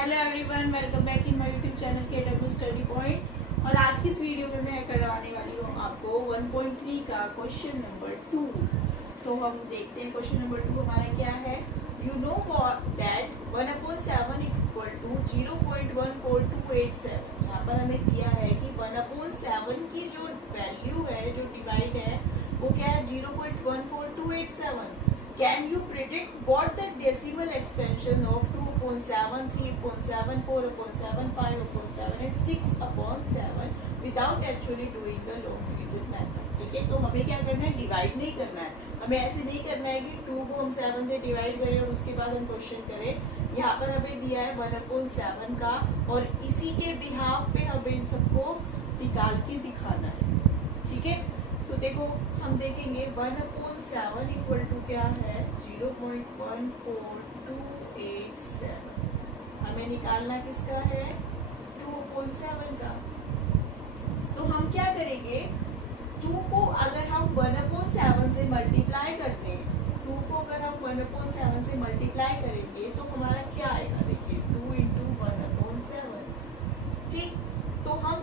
Hello everyone, welcome back in my YouTube channel KW study point. और आज की इस वीडियो में मैं करवाने वाली हूँ आपको 1.3 का क्वेश्चन नंबर 2। तो हम देखते हैं क्वेश्चन नंबर 2 हमारा क्या है। You know that 1/7 equal to 0.14287। यहाँ पर हमें दिया है कि 1/7 की जो वैल्यू है, जो डिवाइड है, वो क्या है 0.14287। Can you predict what the decimal expansion of 2/7, 3/7, 4/7, 5/7 and 6/7 without actually doing the long division method? ठीक है, तो हमें क्या करना है, डिवाइड नहीं करना है। हमें ऐसे नहीं करना है कि 2 को हम 7 से डिवाइड करें और उसके बाद हम क्वेश्चन करें। यहाँ पर हमें दिया है 1/7 का और इसी के बिहाफ पे हमें इन सबको निकाल के दिखाना है। ठीक है, तो देखो हम देखेंगे 1/7 इक्वल टू क्या है 0.14287। हमें निकालना किसका है, 2/7 का। तो हम क्या करेंगे, 2 को अगर हम 1/7 से मल्टीप्लाई करते हैं, 2 को अगर हम 1/7 से मल्टीप्लाई करेंगे तो हमारा क्या आएगा, देखिए 2 × 1/7। ठीक, तो हम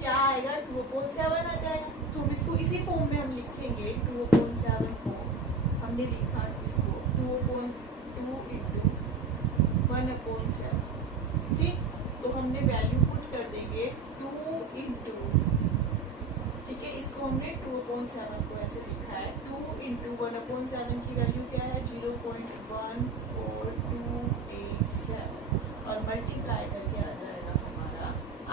क्या आएगा, 2/7 आ जाएगा। तो हम इसको इसी फॉर्म में हम लिखेंगे 2/7 को। हमने लिखा इसको 2/2 × 1/7। ठीक, तो हमने वैल्यू पुट कर देंगे 2 × ठीक है, इसको हमने 2/7 को ऐसे लिखा है। 2 × 1/7 की वैल्यू क्या है 0.14287 और मल्टीप्लाई करके आ जाएगा हमारा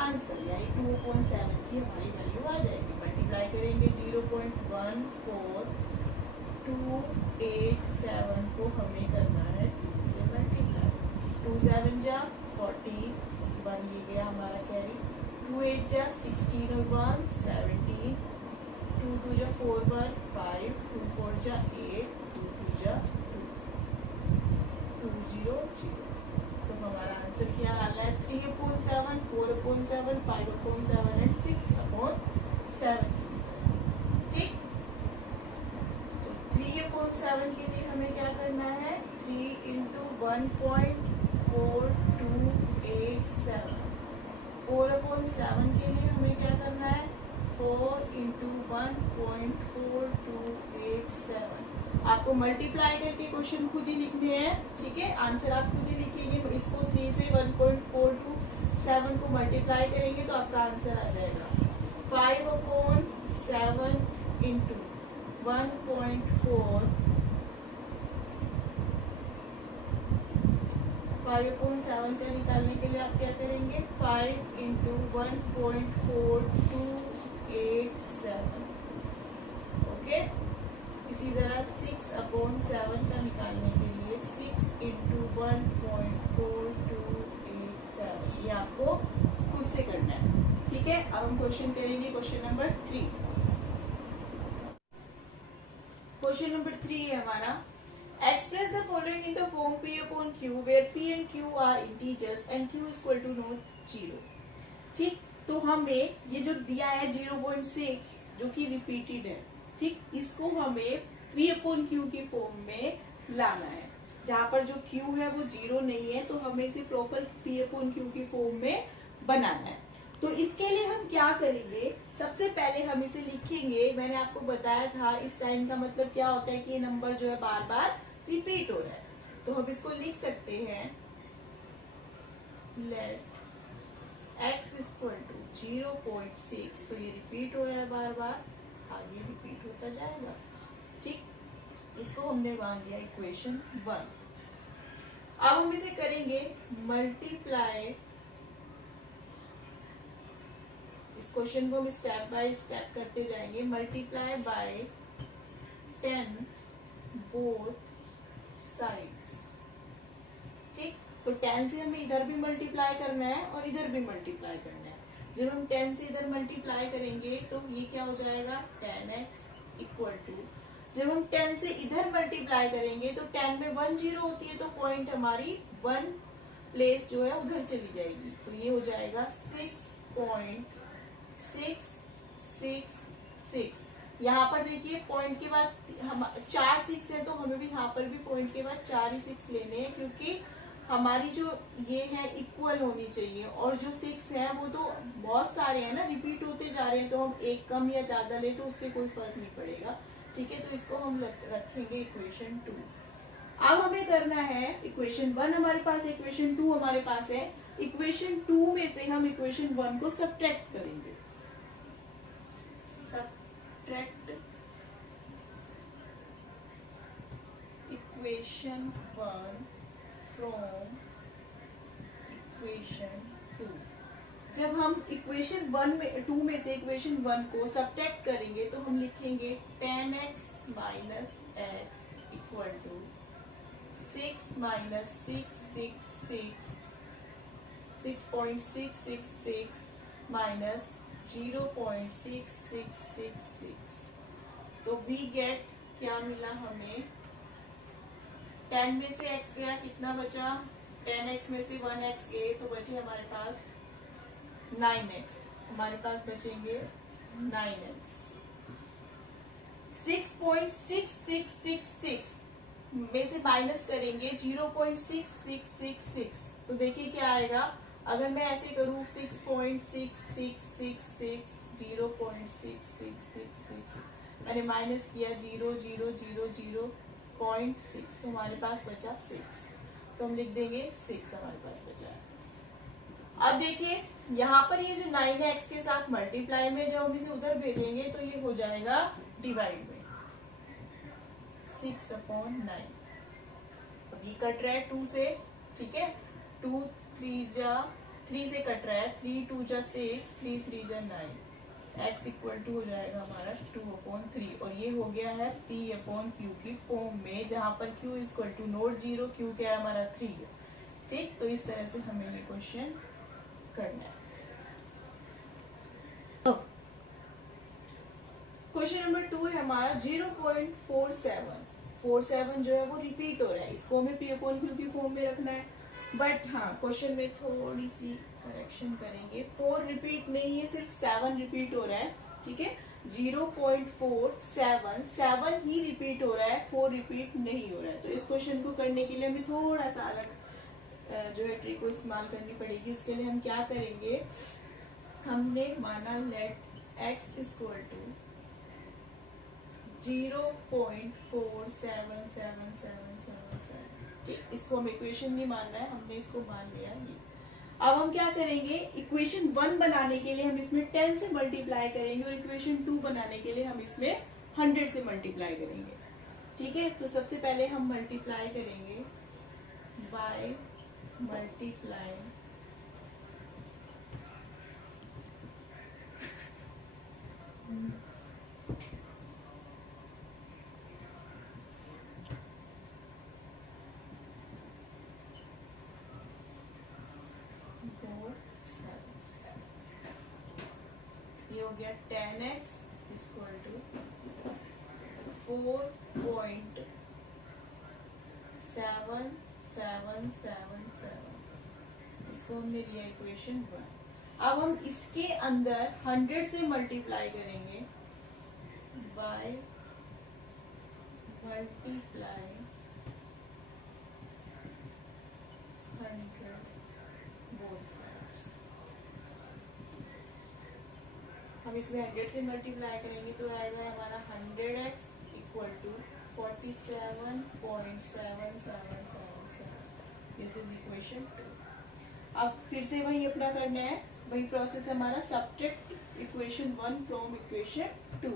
आंसर, यानी 2/7 की हमारी वैल्यू आ जाएगी। मल्टीप्लाई करेंगे 0.14287 को हमें करना है 2 से मल्टीप्लाई। 2 7 जा 40, 1 ये गया हमारा कैरी। 2 8 जा 16 और 1 17, 2 2 जा 4 1 5, 2 4 जा 8, 2 2 जा 2, 2 0 0। तो हमारा आंसर क्या आ रहा है 3/7, 4/7, 5/7 एंड 6/7। ठीक, तो 3/7 के लिए हमें क्या करना है, 3 × 1.4287। 4/7 के लिए हमें क्या करना है, 4 × 1.4287। आपको मल्टीप्लाई करके क्वेश्चन खुद ही लिखने हैं। ठीक है, आंसर आप खुद ही लिखेंगे। इसको 3 से 1.427 को मल्टीप्लाई करेंगे तो आपका आंसर आ जाएगा 5/7 × 1.4 5/7 का निकालने के लिए आप क्या करेंगे, 5 × 1.4287। ओके, इसी तरह 6/7 का निकालने के लिए 6 × 1.4287। ये आपको खुद से करना है। ठीक है, अब हम क्वेश्चन करेंगे क्वेश्चन नंबर 3। क्वेश्चन नंबर 3 है हमारा, express the following in the form P/Q where P and Q are integers and Q = not 0। ठीक, तो हमें ये जो दिया है 0.6 जो कि रिपीटेड है, ठीक, इसको हमें P/Q की फॉर्म में लाना है। जहां पर जो Q है वो 0 नहीं है, तो हमें इसे प्रॉपर P/Q की फॉर्म में बनाना है। तो इसके लिए हम क्या करेंगे, सबसे पहले हम इसे लिखेंगे। मैंने आपको बताया था इस साइन का मतलब क्या होता है कि ये नंबर जो है बार बार रिपीट हो रहा है। तो हम इसको लिख सकते हैं, लेट x = 0.6। तो ये रिपीट हो रहा है बार बार, आगे रिपीट होता जाएगा। ठीक, इसको हमने मान लिया इक्वेशन 1। अब हम इसे करेंगे मल्टीप्लाई। इस क्वेश्चन को हम स्टेप बाय स्टेप करते जाएंगे। Multiply by 10 both sides. ठीक, तो 10 से हमें इधर भी मल्टीप्लाई करना है और इधर भी मल्टीप्लाई करना है। जब हम 10 से इधर मल्टीप्लाई करेंगे तो ये क्या हो जाएगा 10x = जब हम 10 से इधर मल्टीप्लाई करेंगे तो 10 में 1 0 होती है, तो पॉइंट हमारी 1 प्लेस जो है उधर चली जाएगी। तो ये हो जाएगा 6.666। यहाँ पर देखिए पॉइंट के बाद हम 4 6 है, तो हमें भी यहाँ पर भी पॉइंट के बाद 4 ही 6 लेने हैं, क्योंकि हमारी जो ये है इक्वल होनी चाहिए, और जो 6 है वो तो बहुत सारे हैं ना, रिपीट होते जा रहे हैं, तो हम एक कम या ज्यादा ले तो उससे कोई फर्क नहीं पड़ेगा। ठीक है, तो इसको हम रखेंगे इक्वेशन 2। अब हमें करना है इक्वेशन 1 हमारे पास, इक्वेशन 2 हमारे पास है। इक्वेशन 2 में से हम इक्वेशन 1 को सब्ट्रैक्ट करेंगे। Subtract equation 1 from equation 2। जब हम इक्वेशन 1 में 2 में से इक्वेशन 1 को सब्ट्रैक्ट करेंगे तो हम लिखेंगे 10x minus x equal to 6 minus 6.666 minus 0.6666। तो वी गेट, क्या मिला हमें, 10 में से x गया, कितना बचा, 10x में से 1x गए तो बचे हमारे पास 9x। हमारे पास बचेंगे 9x। 6.6666 में से माइनस करेंगे 0.6666, तो देखिए क्या आएगा। अगर मैं ऐसे करूं 6.6666 0.6666, मैंने माइनस किया 0.6, तो हमारे पास बचा 6, तो हम लिख देंगे 6 हमारे पास बचा है। अब देखिए यहाँ पर ये जो 9 है x के साथ मल्टीप्लाई में, जब हम इसे उधर भेजेंगे तो ये हो जाएगा डिवाइड में 6/9। अभी कट रहा है 2 से, ठीक है, 2 3 से कट रहा है, 3 2 जा 6, 3 3 जा 9, x इक्वल टू हो जाएगा हमारा 2/3, और ये हो गया है p/q की फॉर्म में, जहां पर q equal to not 0, q क्या है हमारा 3 है। ठीक, तो इस तरह से हमें ये क्वेश्चन करना है। क्वेश्चन नंबर 2 है हमारा 0.47 जो है वो रिपीट हो रहा है, इसको हमें p/q की फॉर्म में रखना है। बट हाँ, क्वेश्चन में थोड़ी सी करेक्शन करेंगे, 4 रिपीट नहीं है, सिर्फ 7 रिपीट हो रहा है। ठीक है, 0.47 ही रिपीट हो रहा है, 4 रिपीट नहीं हो रहा है। तो इस क्वेश्चन को करने के लिए हमें थोड़ा सा अलग जो है ट्रिक को इस्तेमाल करनी पड़ेगी। उसके लिए हम क्या करेंगे, हमने माना लेट x इक्वल टू 0.477777। ठीक, इसको हम इक्वेशन नहीं मान रहा है, हमने इसको मान लिया ये। अब हम क्या करेंगे, इक्वेशन 1 बनाने के लिए हम इसमें 10 से मल्टीप्लाई करेंगे, और इक्वेशन 2 बनाने के लिए हम इसमें 100 से मल्टीप्लाई करेंगे। ठीक है, तो सबसे पहले हम मल्टीप्लाई करेंगे बाय मल्टीप्लाई ये हो गया 10x इक्वल टू 4.7777। इसको हमने लिया इक्वेशन 1। अब हम इसके अंदर 100 से मल्टीप्लाई करेंगे बाय मल्टीप्लाई 100 बोथ साइड्स। हम इसमें 100 से मल्टीप्लाई करेंगे तो आएगा हमारा 100x equal to 47.7777। This is equation 2। अब फिर से वही अपना करना है, वही प्रोसेस है हमारा, subtract equation 1 from equation 2।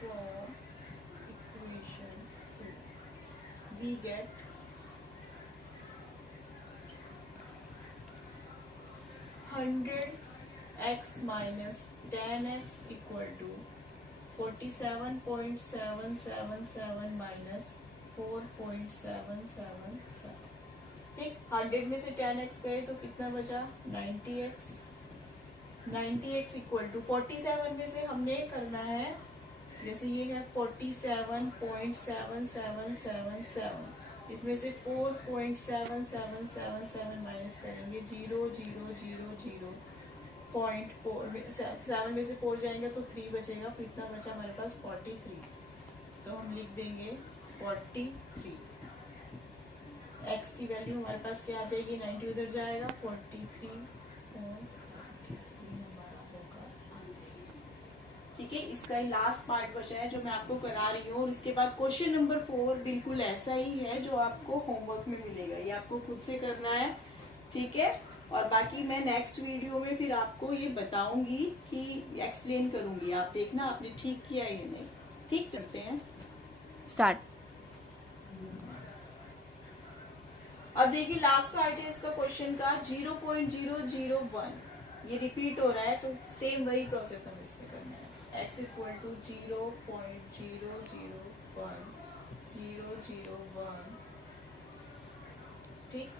From equation 2 we get 100x minus 10x equal to 47.777 minus 4.777। ठीक, 100 में से 10x गए तो कितना बचा, 90x। 90x इक्वल टू 47 में से हमने करना है, जैसे ये है 47.7777, इसमें से 4.7777 माइनस करेंगे 0.000 7 में से 4 जाएंगे तो 3 बचेगा, फिर इतना बचा हमारे पास 43। तो हम लिख देंगे 43। x की वैल्यू हमारे पास क्या आ जाएगी, 90 उधर जाएगा, 43 हमारा होगा। ठीक है, इसका लास्ट पार्ट बचा है जो मैं आपको करा रही हूँ, और इसके बाद क्वेश्चन नंबर 4 बिल्कुल ऐसा ही है जो आपको होमवर्क में मिलेगा, ये आपको खुद से करना है। ठीक है, और बाकी मैं नेक्स्ट वीडियो में फिर आपको ये बताऊंगी कि एक्सप्लेन करूंगी, आप देखना आपने ठीक किया या नहीं। ठीक, करते हैं स्टार्ट। अब देखिए लास्ट पार्ट है इसका क्वेश्चन का 0.001, ये रिपीट हो रहा है, तो सेम वही प्रोसेस हमें इसमें करना है। x इक्वल टू 0.001 ठीक।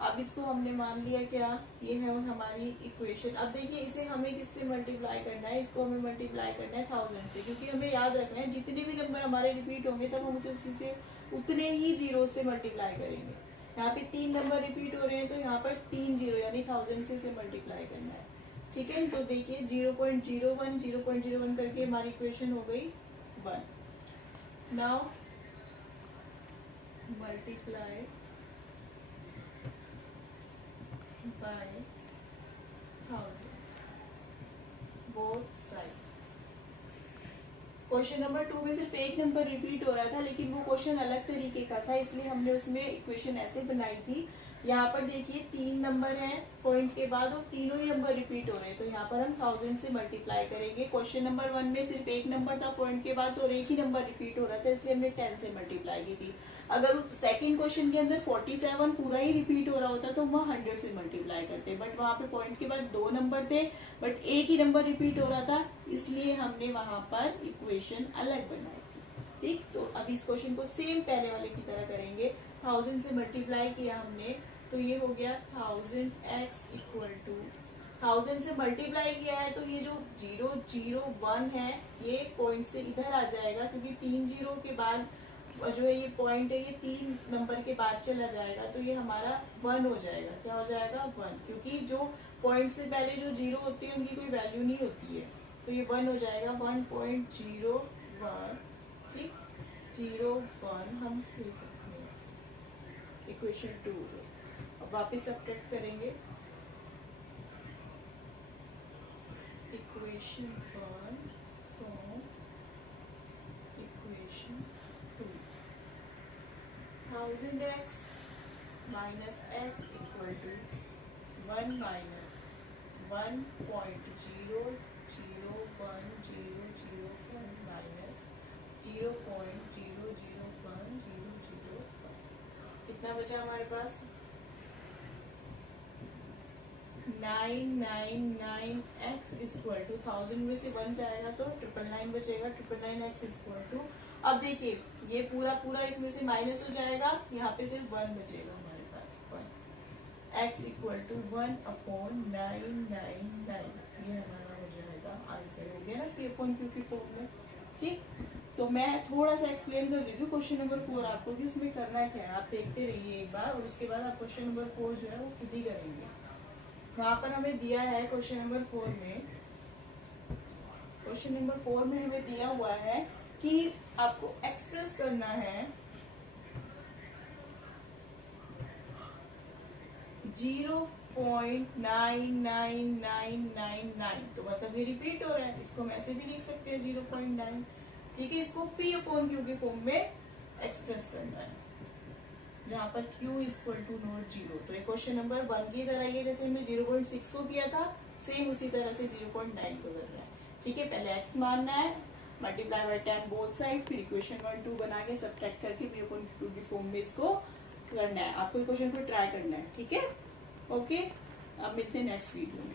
अब इसको हमने मान लिया क्या, ये है हमारी इक्वेशन। अब देखिए इसे हमें किससे मल्टीप्लाई करना है, इसको हमें मल्टीप्लाई करना है 1000 से, क्योंकि हमें याद रखना है जितने भी नंबर हमारे रिपीट होंगे तब हम उसे उसी से उतने ही जीरो से मल्टीप्लाई करेंगे। यहाँ पे 3 नंबर रिपीट हो रहे हैं तो यहाँ पर 3 जीरो यानी 1000 से इसे मल्टीप्लाई करना है। ठीक है, तो देखिए 0.01 करके हमारी इक्वेशन हो गई 1। Now multiply by 1000 both side. Question number 2 में सिर्फ एक नंबर रिपीट हो रहा था, लेकिन वो क्वेश्चन अलग तरीके का था, इसलिए हमने उसमें इक्वेशन ऐसे बनाई थी। यहाँ पर देखिए 3 नंबर हैं पॉइंट के बाद और तीनों ही नंबर रिपीट हो रहे हैं, तो यहाँ पर हम 1000 से मल्टीप्लाई करेंगे। क्वेश्चन नंबर 1 में सिर्फ एक नंबर था पॉइंट के बाद और एक ही नंबर रिपीट हो रहा था, इसलिए हमने 10 से मल्टीप्लाई की थी। अगर सेकंड क्वेश्चन के अंदर 47 पूरा ही रिपीट हो रहा होता तो वहाँ 100 से मल्टीप्लाई करते, बट वहाँ पे पॉइंट के बाद 2 नंबर थे बट एक ही नंबर रिपीट हो रहा था, इसलिए हमने वहां पर इक्वेशन अलग बनाई थी। ठीक, तो अभी इस क्वेश्चन को सेम पहले वाले की तरह करेंगे। 1000 से मल्टीप्लाई किया हमने, तो ये हो गया 1000x इक्वल टू 1000 से मल्टीप्लाई किया है, तो ये जो 001 है ये पॉइंट से इधर आ जाएगा, क्योंकि 3 जीरो के बाद जो है ये पॉइंट है ये 3 नंबर के बाद चला जाएगा, तो ये हमारा 1 हो जाएगा। क्या हो जाएगा 1, क्योंकि जो पॉइंट से पहले जो जीरो होती है उनकी कोई वैल्यू नहीं होती है, तो ये 1 हो जाएगा 1.01। ठीक, 01 हम ले सकते हैं इक्वेशन 2। अब वापस सब्ट्रैक्ट करेंगे, इक्वेशन 1 तो equation 2 1000x minus x equal to 1 minus 1.0010001 minus 0.0010001। कितना बचा हमारे पास 999x इक्वल टू 1000 में से 1 जाएगा तो 999 बचेगा, 999x इक्वल टू। अब देखिए ये पूरा पूरा इसमें से माइनस हो जाएगा, यहाँ पे सिर्फ 1 बचेगा हमारे पास 1। x इक्वल टू 1/999, ये हमारा हो जाएगा आंसर, हो गया ना P अपॉन Q की फॉर्म में। ठीक, तो मैं थोड़ा सा एक्सप्लेन कर देती हूँ क्वेश्चन नंबर 4 आपको कि उसमें करना क्या है, आप देखते रहिए एक बार, और उसके बाद आप क्वेश्चन नंबर 4 जो है वो खुद ही करेंगे। वहां पर हमें दिया है क्वेश्चन नंबर 4 में, क्वेश्चन नंबर 4 में हमें दिया हुआ है कि आपको एक्सप्रेस करना है 0.99999, तो मतलब ये रिपीट हो रहा है, इसको हम ऐसे भी लिख सकते हैं 0.9। ठीक है, इसको P अपॉन Q के फॉर्म में एक्सप्रेस करना है, जहाँ पर Q इक्वल टू नॉट 0। तो क्वेश्चन नंबर 1 की तरह ही है, जैसे हमने 0.6 को किया था सेम उसी तरह से 0.9 को करना है। ठीक है, पहले x मानना है, मल्टीप्लाई बाय 10 बोथ साइड, फिर इक्वेशन 1 2 बना के सब्ट्रैक्ट करके P अपॉन Q की फॉर्म में इसको करना है। आपको क्वेश्चन को ट्राई करना है। ठीक है, ओके, अब मिलते हैं नेक्स्ट वीडियो में।